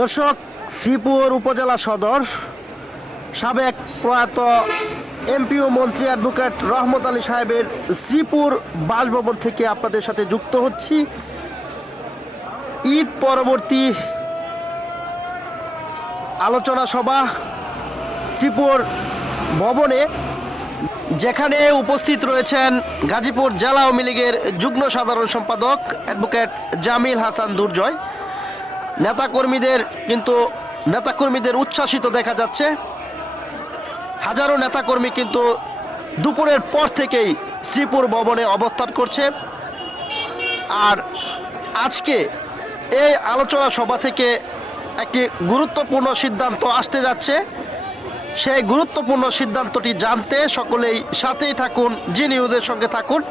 দর্শক, শ্রীপুর উপজেলা সদর, সাবেক প্রয়াত এমপিও মন্ত্রী অ্যাডভোকেট রহমত আলী সাহেবের শ্রীপুর বাসভবন থেকে আপনাদের সাথে যুক্ত হচ্ছি। ঈদ পরবর্তী আলোচনা সভা শ্রীপুর ভবনে, যেখানে উপস্থিত রয়েছেন গাজীপুর জেলা আওয়ামী লীগের যুগ্ম সাধারণ সম্পাদক অ্যাডভোকেট জামিল হাসান দুর্জয়। নেতাকর্মীদের কিন্তু নেতাকর্মীদের উচ্ছ্বাসিত দেখা যাচ্ছে। হাজারো নেতাকর্মী কিন্তু দুপুরের পর থেকেই শ্রীপুর ভবনে অবস্থান করছে। আর আজকে এই আলোচনা সভা থেকে একটি গুরুত্বপূর্ণ সিদ্ধান্ত আসতে যাচ্ছে। সেই গুরুত্বপূর্ণ সিদ্ধান্তটি জানতে সকলেই সাথেই থাকুন, জি নিউজের সঙ্গে থাকুন।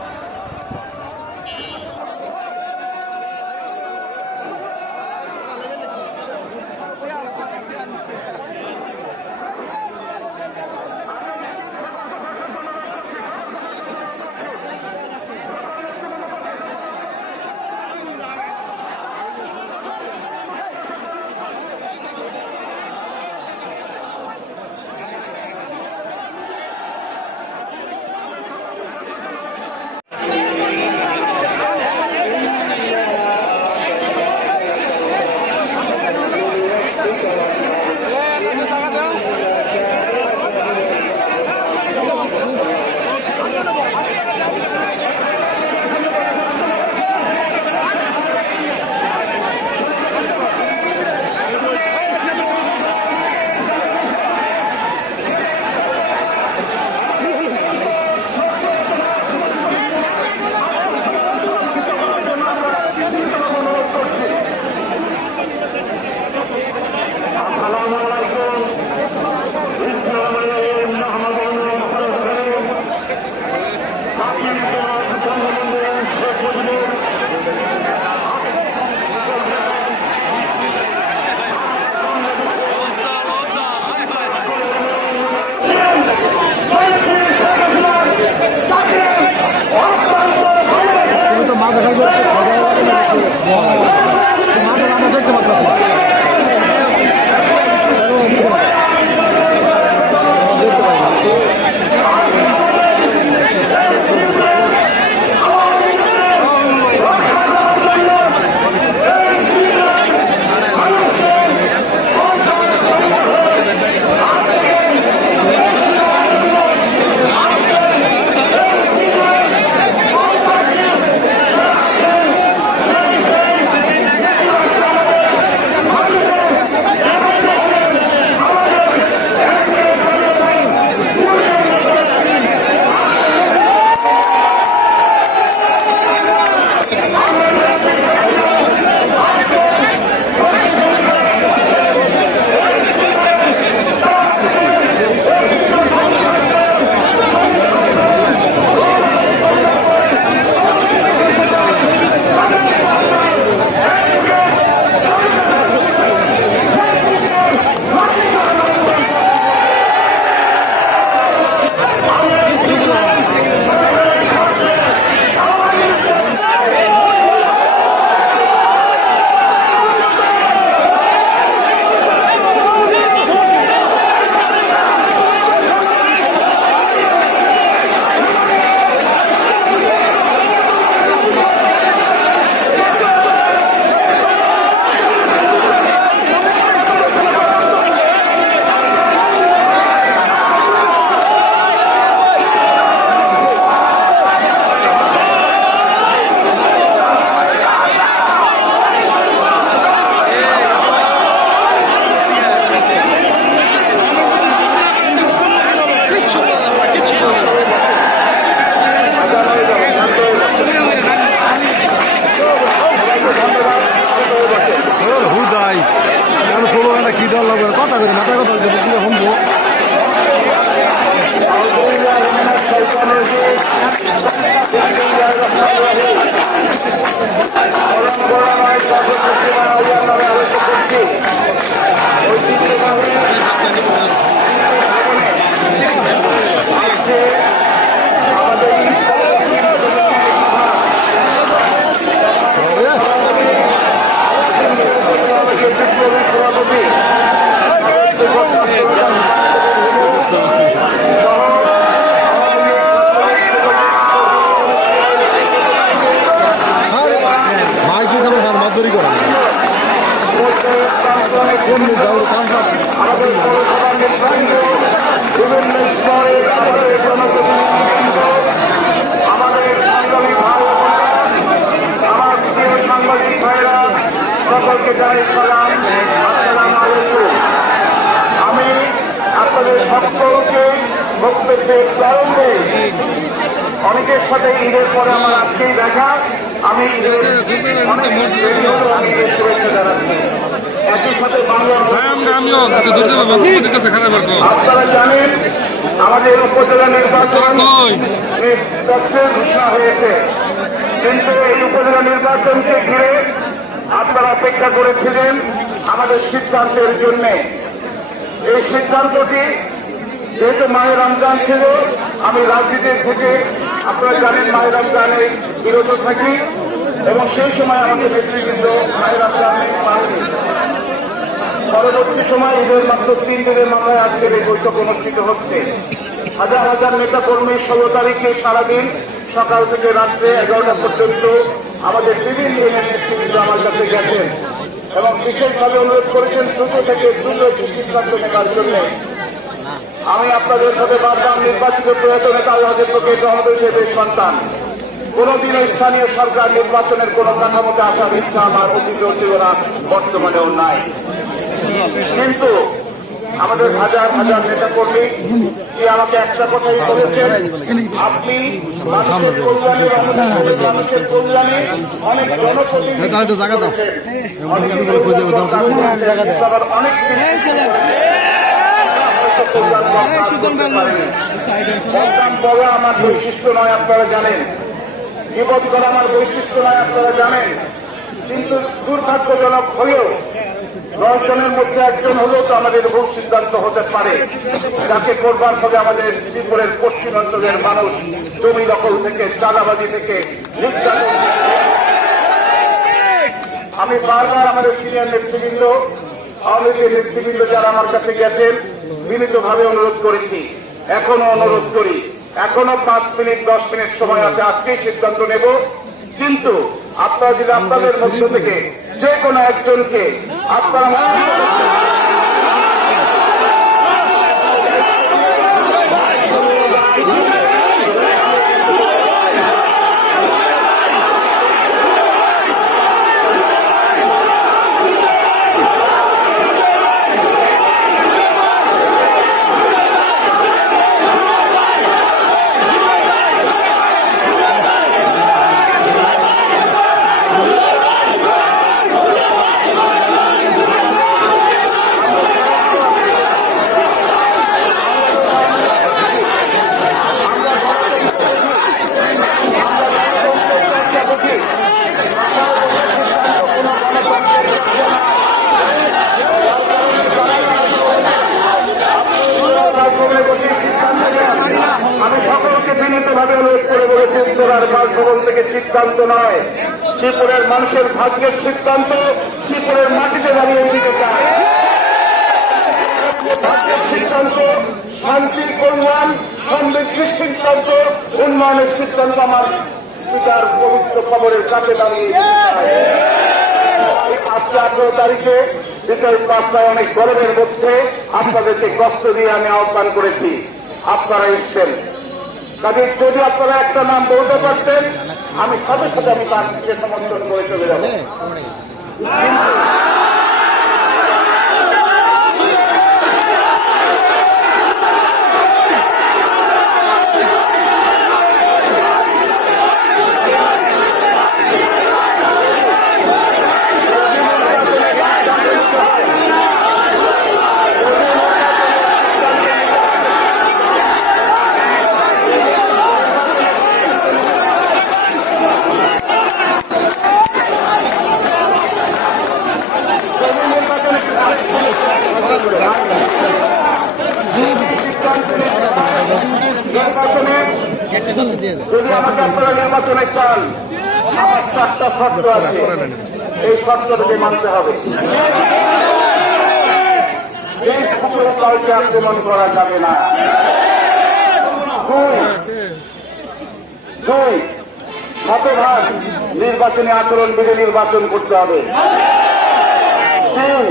সকলকে জানাই সালাম আসসালাম আলাইকুম আমি আপনাদের সকলকে বক্তব্যের প্রারম্ভে অনেকের সাথে ঈদের পরে আমার আজকেই দেখা আমি ঈদের অনেক জানাচ্ছি আপনারা জানেন আমাদের উপজেলা নির্বাচন ঘোষণা হয়েছে কিন্তু এই উপজেলা নির্বাচনকে ঘিরে আপনারা অপেক্ষা করেছিলেন আমাদের সিদ্ধান্তের জন্য এই সিদ্ধান্তটি যেহেতু মায়ের রমজান ছিল আমি রাজনীতির থেকে আপনারা জানেন মায়ের রমজানে বিরত থাকি এবং সেই সময় আমাদের নেতৃবৃন্দ মায়ের রমজানে পরবর্তী সময় ঈদের মাত্র তিন দিনের মাথায় আজকের এই বৈঠক অনুষ্ঠিত হচ্ছে। হাজার হাজার নেতা কর্মী ষোলো তারিখে সারাদিন সকাল থেকে রাত্রে এগারোটা পর্যন্ত আমাদের বিভিন্ন নেতৃবৃন্দ আমার কাছে গেছেন এবং বিশেষভাবে অনুরোধ করেছেন দ্রুত থেকে দ্রুত একটি সিদ্ধান্ত নেওয়ার জন্য। আমি আপনাদের সাথে বারবার নির্বাচিত প্রয়াত নেতা আল্লাহের প্রকৃত আমাদের দেশ সন্তান। কোনদিন স্থানীয় সরকার নির্বাচনের কোন কাঠামোতে আসার ইচ্ছা আমার না, বর্তমানেও নাই। কিন্তু আমাদের হাজার হাজার নেতা কর্মী যে আমাকে একটা কথাই বলেছেন আপনি মানুষের কল্যাণে মানুষের কল্যাণে অনেক জনপ্রতিনিধি। অনেক আমার বৈশিষ্ট্য নয় আপনারা জানেন বিপদ করা আমার বৈশিষ্ট্য নয় আপনারা জানেন কিন্তু দুর্ভাগ্যজনক হলেও দশ জনের মধ্যে একজন হলেও তো আমাদের ভুল সিদ্ধান্ত হতে পারে। যাকে করবার ফলে আমাদের ত্রিপুরের পশ্চিম অঞ্চলের মানুষ। জমি দখল থেকে, চাঁদাবাজি থেকে, নির্যাতন আমি বারবার আমাদের সিনিয়র নেতৃবৃন্দ, আওয়ামী লীগের নেতৃবৃন্দ যারা আমার কাছে গেছেন বিনীতভাবে অনুরোধ করেছি। এখনও অনুরোধ করি। এখনও পাঁচ মিনিট, দশ মিনিট সময় আছে, আজকেই সিদ্ধান্ত নেব। কিন্তু আপনারা যদি আপনাদের মধ্য থেকে যে কোনো একজনকে আপনারা আমি সকলকে বিনীতভাবে অনুরোধ করে থেকে সিদ্ধান্ত নয়। শ্রীপুরের মানুষের ভাগ্যের সিদ্ধান্ত শ্রীপুরের মাটিতে দিতে সিদ্ধান্ত শান্তি কল্যাণ সমৃদ্ধির সিদ্ধান্ত, উন্নয়নের সিদ্ধান্ত আমার পিতার পবিত্র খবরের কাছে দাঁড়িয়ে। আজকে আঠারো তারিখে বিকেল পাঁচটায় অনেক গরমের মধ্যে আপনাদেরকে কষ্ট দিয়ে আমি আহ্বান করেছি। আপনারা এসছেন। কাজে যদি আপনারা একটা নাম বলতে পারতেন, আমি সাথে সাথে আমি তার সমর্থন করে চলে যাব। আমাকে আপনারা নির্বাচনে চান। আমার চারটা শর্ত আছে। এই শর্তটাকে মানতে হবে। কাউকে আক্রমণ করা যাবে না। দুই। শতভাগ নির্বাচনী আচরণ বিধি নির্বাচন করতে হবে। তিন।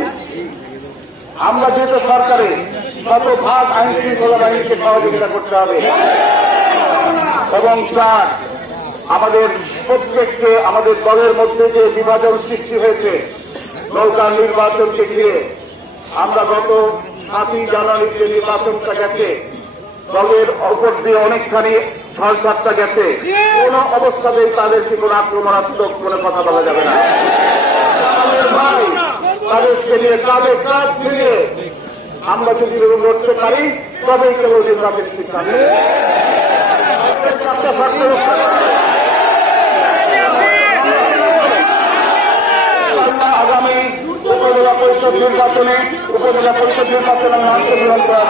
যেহেতু সরকারে শতভাগ আইন শৃঙ্খলা বাহিনীকে সহযোগিতা করতে হবে। এবং চার আমাদের প্রত্যেককে, আমাদের দলের মধ্যে যে বিভাজন সৃষ্টি হয়েছে নৌকা নির্বাচনকে ঘিরে, আমরা গত সাতই জানুয়ারির যে নির্বাচনটা গেছে, দলের অপর দিয়ে অনেকখানি ঝড়ঝাপটা গেছে। কোন অবস্থাতেই তাদেরকে কোনো আক্রমণাত্মক কোনো কথা বলা যাবে না। ভাই, তাদেরকে নিয়ে তাদের কাজ নিয়ে আমরা যদি লড়তে পারি, তবেই কেবল নির্বাচন ঠিক হবে চারটা শর্ত রক্ষা আমরা আগামী উপজেলা পরিষদ নির্বাচনে উপজেলা পরিষদ নির্বাচনে অংশগ্রহণ করা